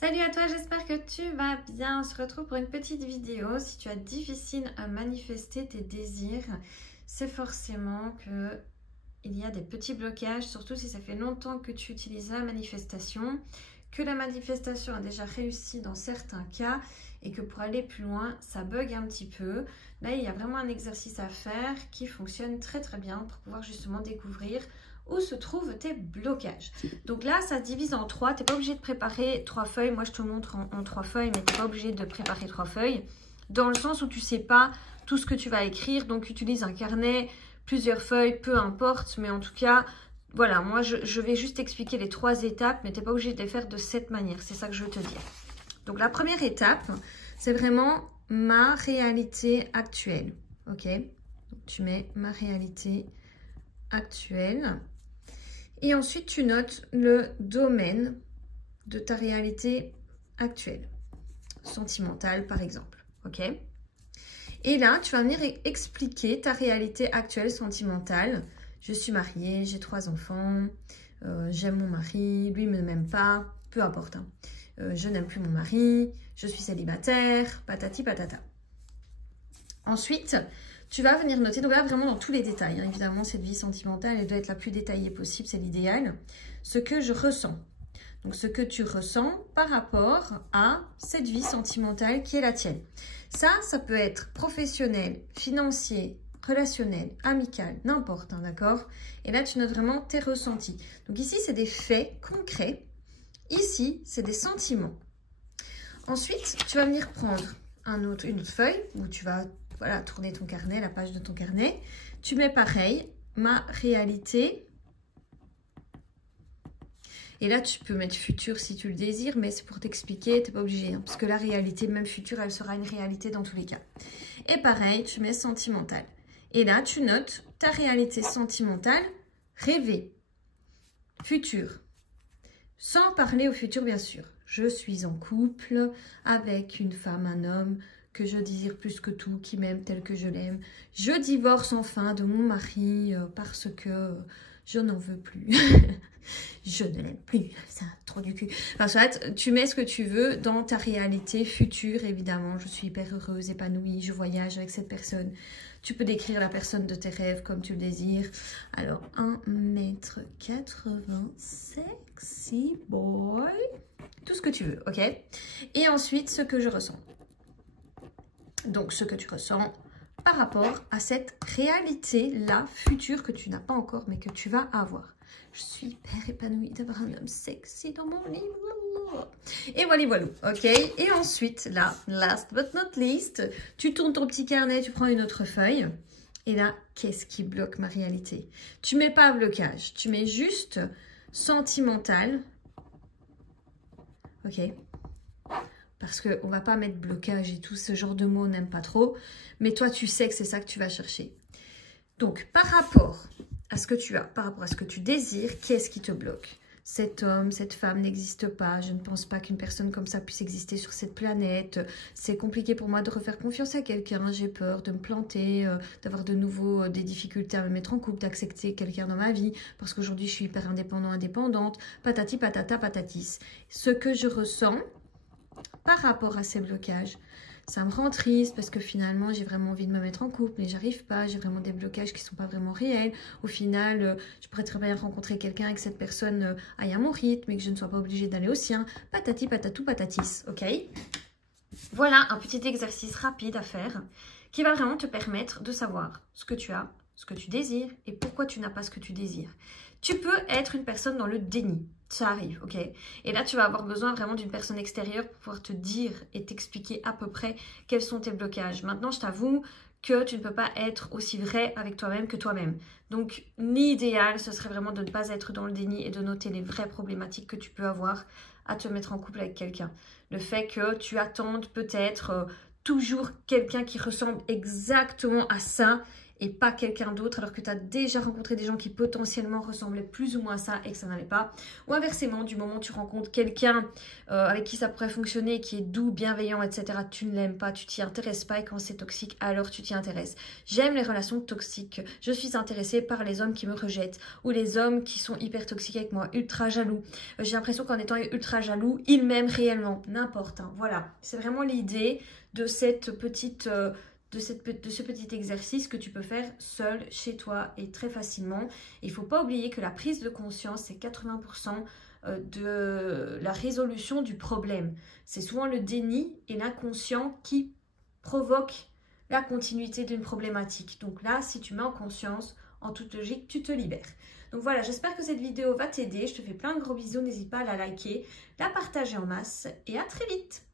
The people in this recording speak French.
Salut à toi, j'espère que tu vas bien. On se retrouve pour une petite vidéo. Si tu as difficile à manifester tes désirs, c'est forcément que il y a des petits blocages, surtout si ça fait longtemps que tu utilises la manifestation, que la manifestation a déjà réussi dans certains cas et que pour aller plus loin, ça bug un petit peu. Là, il y a vraiment un exercice à faire qui fonctionne très très bien pour pouvoir justement découvrir où se trouvent tes blocages. Donc là, ça se divise en 3. Tu n'es pas obligé de préparer 3 feuilles. Moi, je te montre en 3 feuilles, mais tu n'es pas obligé de préparer 3 feuilles. Dans le sens où tu ne sais pas tout ce que tu vas écrire. Donc, utilise un carnet, plusieurs feuilles, peu importe. Mais en tout cas, voilà, moi, je vais juste expliquer les 3 étapes, mais tu n'es pas obligé de les faire de cette manière. C'est ça que je veux te dire. Donc, la première étape, c'est vraiment ma réalité actuelle. Ok? Donc, tu mets ma réalité actuelle. Et ensuite, tu notes le domaine de ta réalité actuelle, sentimentale par exemple, ok? Et là, tu vas venir expliquer ta réalité actuelle sentimentale. Je suis mariée, j'ai 3 enfants, j'aime mon mari, lui ne m'aime pas, peu importe. Hein. Je n'aime plus mon mari, je suis célibataire, patati patata. Ensuite, tu vas venir noter, donc là vraiment dans tous les détails, hein, évidemment cette vie sentimentale, elle doit être la plus détaillée possible, c'est l'idéal, ce que je ressens. Donc ce que tu ressens par rapport à cette vie sentimentale qui est la tienne. Ça peut être professionnel, financier, relationnel, amical, n'importe, hein, d'accord? Et là tu notes vraiment tes ressentis. Donc ici c'est des faits concrets, ici c'est des sentiments. Ensuite tu vas venir prendre une autre feuille où tu vas... Voilà, tourner ton carnet, la page de ton carnet. Tu mets pareil, ma réalité. Et là, tu peux mettre futur si tu le désires, mais c'est pour t'expliquer, tu n'es pas obligé. Hein, parce que la réalité, même future, elle sera une réalité dans tous les cas. Et pareil, tu mets sentimental. Et là, tu notes ta réalité sentimentale, rêver, futur. Sans parler au futur, bien sûr. Je suis en couple avec une femme, un homme que je désire plus que tout, qui m'aime tel que je l'aime. Je divorce enfin de mon mari parce que je n'en veux plus. Je ne l'aime plus, ça trop du cul. Enfin, soit, tu mets ce que tu veux dans ta réalité future, évidemment. Je suis hyper heureuse, épanouie, je voyage avec cette personne. Tu peux décrire la personne de tes rêves comme tu le désires. Alors, 1m80, sexy boy. Tout ce que tu veux, ok? Et ensuite, ce que je ressens. Donc, ce que tu ressens par rapport à cette réalité-là, future, que tu n'as pas encore, mais que tu vas avoir. Je suis hyper épanouie d'avoir un homme sexy dans mon lit. Et voilà, ok? Et ensuite, là, last but not least, tu tournes ton petit carnet, tu prends une autre feuille. Et là, qu'est-ce qui bloque ma réalité? Tu mets pas blocage, tu mets juste sentimental. Ok? Parce qu'on ne va pas mettre blocage et tout, ce genre de mots, on n'aime pas trop. Mais toi, tu sais que c'est ça que tu vas chercher. Donc, par rapport à ce que tu as, par rapport à ce que tu désires, qu'est-ce qui te bloque? Cet homme, cette femme n'existe pas. Je ne pense pas qu'une personne comme ça puisse exister sur cette planète. C'est compliqué pour moi de refaire confiance à quelqu'un. J'ai peur de me planter, d'avoir de nouveau des difficultés à me mettre en couple, d'accepter quelqu'un dans ma vie. Parce qu'aujourd'hui, je suis hyper indépendante. Patati patata patatis. Ce que je ressens... Par rapport à ces blocages, ça me rend triste parce que finalement, j'ai vraiment envie de me mettre en couple, mais j'arrive pas. J'ai vraiment des blocages qui sont pas vraiment réels. Au final, je pourrais très bien rencontrer quelqu'un et que cette personne aille à mon rythme et que je ne sois pas obligée d'aller au sien. Patati patatou patatis, ok? Voilà un petit exercice rapide à faire qui va vraiment te permettre de savoir ce que tu as, ce que tu désires et pourquoi tu n'as pas ce que tu désires. Tu peux être une personne dans le déni. Ça arrive, ok? Et là, tu vas avoir besoin vraiment d'une personne extérieure pour pouvoir te dire et t'expliquer à peu près quels sont tes blocages. Maintenant, je t'avoue que tu ne peux pas être aussi vrai avec toi-même que toi-même. Donc, l'idéal, ce serait vraiment de ne pas être dans le déni et de noter les vraies problématiques que tu peux avoir à te mettre en couple avec quelqu'un. Le fait que tu attendes peut-être toujours quelqu'un qui ressemble exactement à ça et pas quelqu'un d'autre alors que tu as déjà rencontré des gens qui potentiellement ressemblaient plus ou moins à ça et que ça n'allait pas. Ou inversement, du moment où tu rencontres quelqu'un avec qui ça pourrait fonctionner, qui est doux, bienveillant, etc., tu ne l'aimes pas, tu t'y intéresses pas et quand c'est toxique, alors tu t'y intéresses. J'aime les relations toxiques. Je suis intéressée par les hommes qui me rejettent ou les hommes qui sont hyper toxiques avec moi, ultra jaloux. J'ai l'impression qu'en étant ultra jaloux, ils m'aiment réellement. N'importe. Hein. Voilà, c'est vraiment l'idée de cette petite... de ce petit exercice que tu peux faire seul, chez toi et très facilement. Il ne faut pas oublier que la prise de conscience, c'est 80% de la résolution du problème. C'est souvent le déni et l'inconscient qui provoquent la continuité d'une problématique. Donc là, si tu mets en conscience, en toute logique, tu te libères. Donc voilà, j'espère que cette vidéo va t'aider. Je te fais plein de gros bisous. N'hésite pas à la liker, la partager en masse et à très vite.